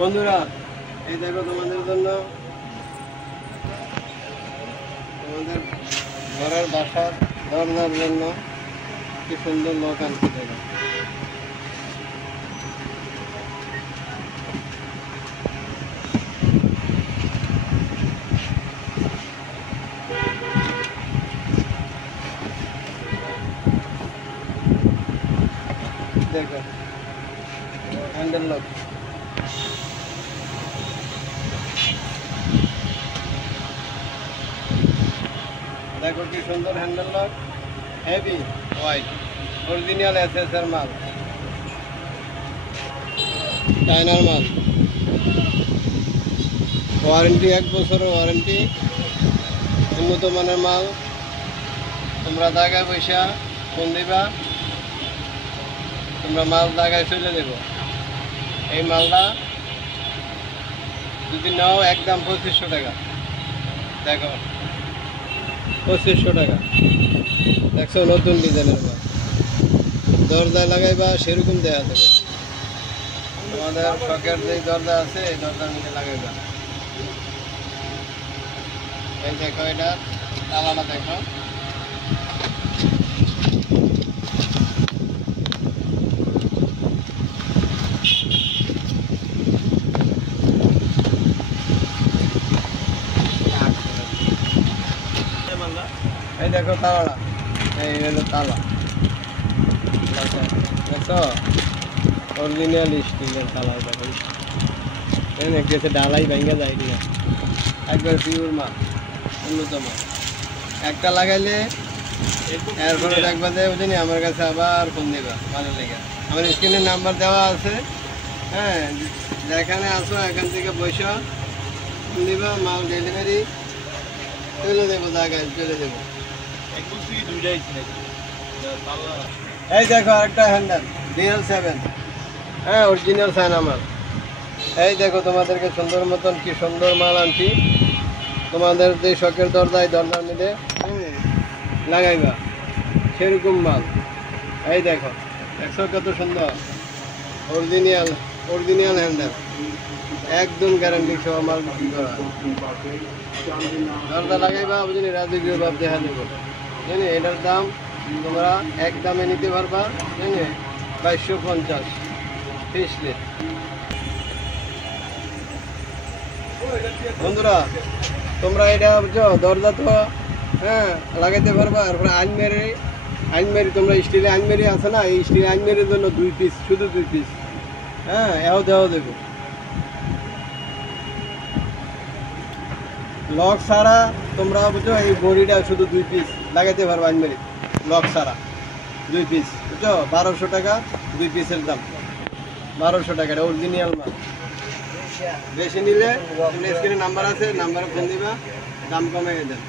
বন্ধুরা এই দেখো তোমাদের জন্য তোমাদের ঘরের বাসার দরজার জন্য কি সুন্দর লক আনছি দেখো। দেখো হ্যান্ডেল লক, দেখো কি সুন্দর handle lock, heavy white original SS এর মাল, চায়নার মাল, ওয়ারেন্টি 1 বছরের ওয়ারেন্টি, উন্নত মানের মাল। তোমরা জায়গায় পয়সা ফোন দিবা, তোমরা মাল জায়গায় চলে দেব। এই মালটা যদি নাও একদম 2500 টাকা। দেখো 2500 টাকা, দেখছো নতুন ডিজাইনের মাল, দরজায় লাগাইবা সেরকম দেখা যাবে। তোমাদের শখের যে দরজা আছে এই দরজার মধ্যে লাগাইবা। এই দেখো এটা তালাটা দেখো, এই দেখো তালা, এই হলো তালা, দেখছো অরিজিনাল স্টিলের তালা। দেখো গেছে ডালাই ভেঙে যায় না, একবার পিওর মাল, উন্নত মাল। একটা লাগাইলে এরপরে দেখবা যে বুঝিনি আমার কাছে আবার ফোন দিবা মালের লেগে। আমার স্ক্রিনের নাম্বার দেওয়া আছে, হ্যাঁ যেখানে আসো এখান থেকে বসো, ফোন দিবা, মাল ডেলিভারি চলে দেবো, জায়গায় চলে দেবো। এই দেখো আরেকটা হ্যান্ডেল DL7, হ্যাঁ অরিজিনাল চায়না মাল। এই দেখো তোমাদেরকে সুন্দর মতন কি সুন্দর মাল আনছি, তোমাদের যে শখের দরজায় দরজার মধ্যে লাগাইবা সেরকম মাল। এই দেখো দেখছো কত সুন্দর অরিজিনাল অরিজিনাল হ্যান্ডেল, একদম গ্যারান্টি সহ মাল বিক্রি করা। দরজা লাগাইবা বুঝলি রাজকীয় ভাব দেখা দেবো, জানি এটার দাম তোমরা এক দামে নিতে পারবা, জানি 2250 পিসলে। বন্ধুরা তোমরা এটা বুঝছো দরজা তো হ্যাঁ লাগাইতে পারবা। তারপরে আলমারি তোমরা স্টিলের আলমারি আছে না, এই স্টিলের আলমারির জন্য 2 পিস, শুধু 2 পিস, হ্যাঁ এও দেওয়া দেবো। লক ছাড়া তোমরা বুঝছো এই বড়িটা শুধু 2 পিস লাগাইতে পারবা আলমারি, লক ছাড়া 2 পিস, বুঝছো 1200 টাকা 2 পিসের দাম, 1200 টাকা। এটা অরিজিনাল মাল। বেশি নিলে স্ক্রিনে নাম্বার আছে, নাম্বারে ফোন দিবা, দাম কমে দেন।